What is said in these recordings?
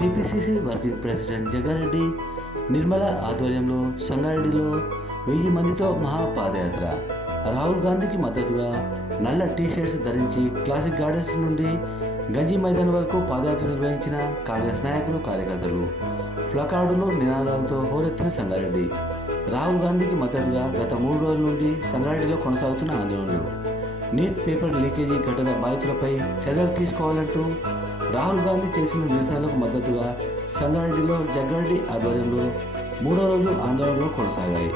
TPCC working president Jaggareddy Nirmala ఆధ్వర్యంలో సంగారెడ్డిలో 1000 మందితో మహాపాదయాత్ర. రాహుల్ గాంధీకి మద్దతుగా నల్ల టీషర్ట్స్ ధరించి క్లాసిక్ గార్డెన్స్ నుండి గంజి మైదాన్ వరకు పాదయాత్ర నిర్వహించిన కాంగ్రెస్ నాయకులు, కార్యకర్తలు. ప్లకార్డులు, నినాదాలతో హోరెత్తిన సంగారెడ్డి. రాహుల్ గాంధీకి మద్దతుగా గత 3 రోజుల నుండి సంగారెడ్డిలో కొనసాగుతున్న ఆందోళనలు. నీట్ పేపర్ లీకేజీ ఘటన బాధితులపై చర్యలు తీసుకోవాలంటూ రాహుల్ గాంధీ చేసిన నిరసనలకు మద్దతుగా సంగారెడ్డిలో జగ్గారెడ్డి ఆధ్వర్యంలో 3వ రోజు ఆందోళనలు కొనసాగాయి.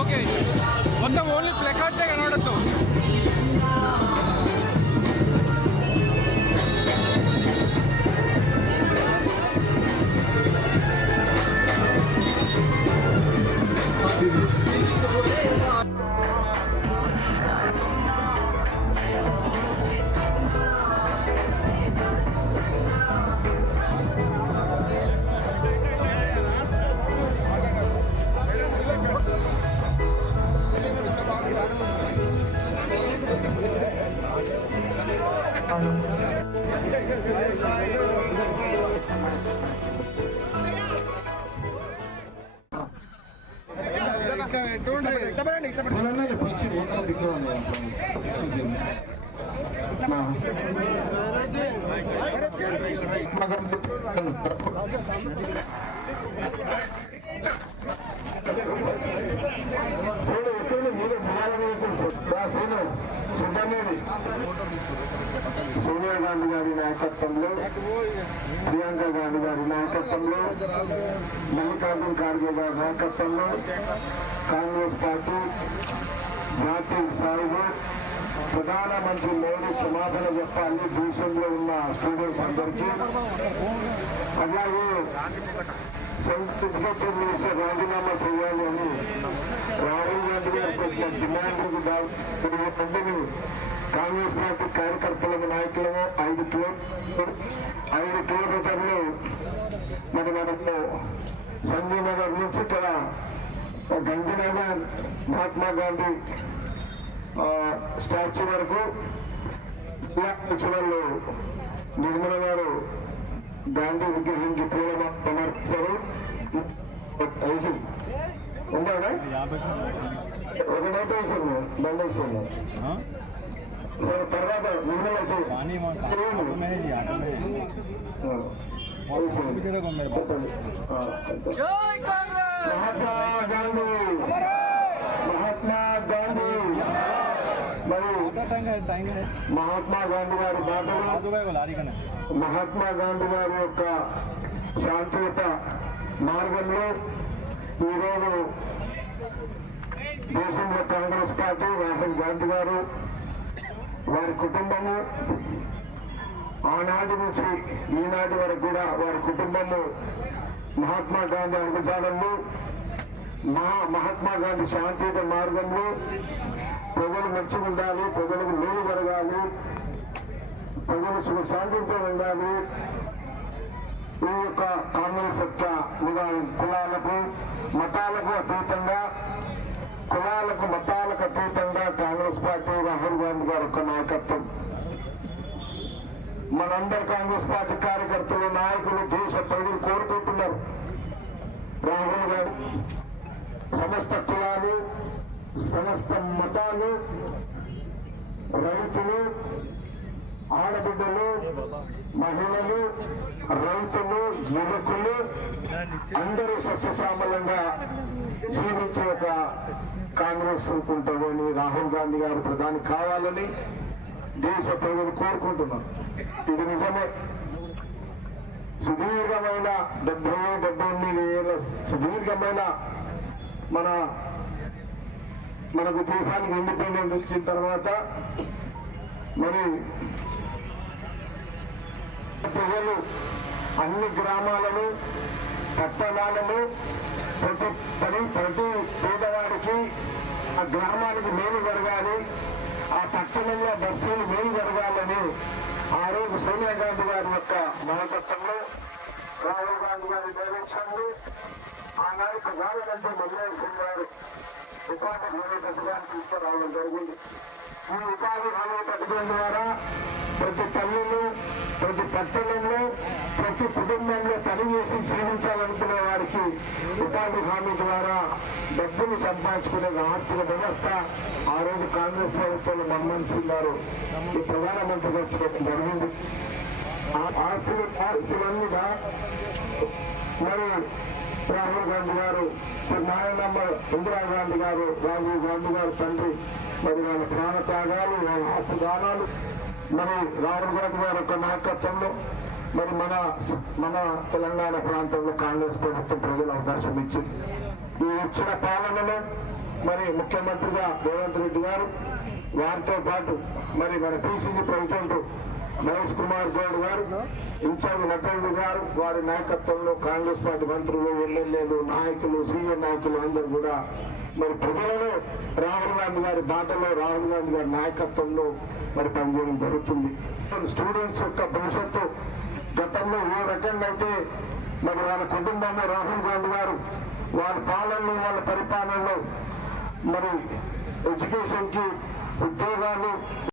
ఓకే మొత్తం ఓన్లీ ప్లకార్డ్సే కనబడద్దు. సోనియా గాంధీ గారి నాయకత్వంలో, ప్రియాంక గాంధీ గారి నాయకత్వంలో, మల్లికార్జున ఖార్గే గారి నాయకత్వంలో కాంగ్రెస్ పార్టీ జాతీయ స్థాయిలో ప్రధానమంత్రి మోడీ క్షమాపణ చెప్పాలి దేశంలో ఉన్న స్టూడెంట్స్ అందరికీ. అలాగే సంస్కృతి రాజీనామా చేయాలి అని రాహుల్ గాంధీ గారు పెట్టిన డిమాండ్లకు వెంటనే కాంగ్రెస్ పార్టీ కార్యకర్తలకు, నాయకులను 5 కిలోమీటర్లు మనము సంజయ్ నగర్ నుంచి ఇక్కడ గంజినగర్ మహాత్మా గాంధీ స్టాచ్యూ వరకు చివరిలో నిర్మల గారు గాంధీ విగ్రహానికి పూల సమర్పిస్తారు. ఉందా ఒకటైతే వేసాను, దండ వేసాను. సరే తర్వాత నిర్మల మహాత్మా గాంధీ మరి మహాత్మా గాంధీ గారి బాటలో, మహాత్మా గాంధీ గారి యొక్క శాంతియుత మార్గంలో ఈరోజు దేశంలో కాంగ్రెస్ పార్టీ, రాహుల్ గాంధీ గారు, వారి కుటుంబము ఆనాటి నుంచి ఈనాటి వరకు కూడా వారి కుటుంబము మహాత్మా గాంధీ అనుభవాలలో, మహాత్మా గాంధీ శాంతియుత మార్గంలో ప్రజలు మంచిగా ఉండాలి, ప్రజలకు మేలు జరగాలి, ప్రజలు సుఖశాంతితో ఉండాలి. ఈ యొక్క కాంగ్రెస్ యొక్క కులాలకు, మతాలకు అతీతంగా కులాలకు మతాలకు అతీతంగా కాంగ్రెస్ పార్టీ రాహుల్ గాంధీ గారు ఒక నాయకత్వం. మనందరు కాంగ్రెస్ పార్టీ కార్యకర్తలు నాయకులు దేశ ప్రజలు కోరుకుంటున్నారు రాహుల్ గాంధీ సమస్త కులాలు సమస్త మతాలు రైతులు ఆడబిడ్డలు మహిళలు రైతులు యువకులు అందరూ సస్యశ్యామలంగా జీవించే ఒక కాంగ్రెస్ ఉంటుందని రాహుల్ గాంధీ గారు ప్రధాని కావాలని దేశ ప్రజలు కోరుకుంటున్నారు. ఇది నిజమే. సుదీర్ఘమైన 78 ఏళ్ళ సుదీర్ఘమైన మనకు దేశానికి ఇండిపెండెన్స్ వచ్చిన తర్వాత మరి ప్రజలు అన్ని గ్రామాలను పట్టణాలను ప్రతి పేదవాడికి ఆ గ్రామానికి మేలు జరగాలి, ఆ పట్టణంలో బస్సులు మేలు జరగాలని ఆ రోజు సోనియా గాంధీ గారి యొక్క నాయకత్వంలో రాహుల్ గాంధీ గారి డైరెక్షన్లు ఆనాడు ప్రధానమంత్రి మన్మోహన్ సింగ్ గారు ఉపాధి హామీ పథకాన్ని తీసుకురావడం జరిగింది. ఈ ఉపాధి హామీ పథకం ద్వారా ప్రతి పల్లెలు ప్రతి పట్టణంలో ప్రతి కుటుంబంలో పనిచేసి జీవించాలనుకునే వారికి ఉపాధి హామీ ద్వారా డబ్బులు సంపాదించుకునే ఆర్థిక వ్యవస్థ ఆ రోజు కాంగ్రెస్ ప్రభుత్వంలో మన్మోహన్ సింగ్ గారు ఈ ప్రధానమంత్రిగా వచ్చినట్టు జరిగింది. ఆస్తులన్నీ మరి రాహుల్ గాంధీ గారు నాయనమ్మ ఇందిరాగాంధీ గారు రాజీవ్ గాంధీ గారు తండ్రి మరి వాళ్ళ ప్రాణ త్యాగాలు వాళ్ళ ఆస్తి దానాలు మరి రాహుల్ గాంధీ గారి యొక్క నాయకత్వంలో మరి మన తెలంగాణ ప్రాంతంలో కాంగ్రెస్ ప్రభుత్వం ప్రజలు అవకాశం ఇచ్చింది. ఈ ఇచ్చిన పాలనలో మరి ముఖ్యమంత్రిగా రేవంత్ రెడ్డి గారు వారితో పాటు మరి మన పిసిసి ప్రెసిడెంట్ మహేష్ కుమార్ గౌడ్ గారు ఇన్ఛార్జ్ నటరెడ్డి గారు వారి నాయకత్వంలో కాంగ్రెస్ పార్టీ మంత్రులు ఎమ్మెల్యేలు నాయకులు సీనియర్ నాయకులు అందరూ కూడా మరి ప్రజలలో రాహుల్ గాంధీ గారి బాటలో రాహుల్ గాంధీ గారి నాయకత్వంలో మరి పనిచేయడం జరుగుతుంది. స్టూడెంట్స్ యొక్క భవిష్యత్తు గతంలో ఏ రకంగా అయితే మరి వాళ్ళ కుటుంబంలో రాహుల్ గాంధీ గారు వాళ్ళ పాలనలో వాళ్ళ పరిపాలనలో మరి ఎడ్యుకేషన్ కి ఉద్యోగాలు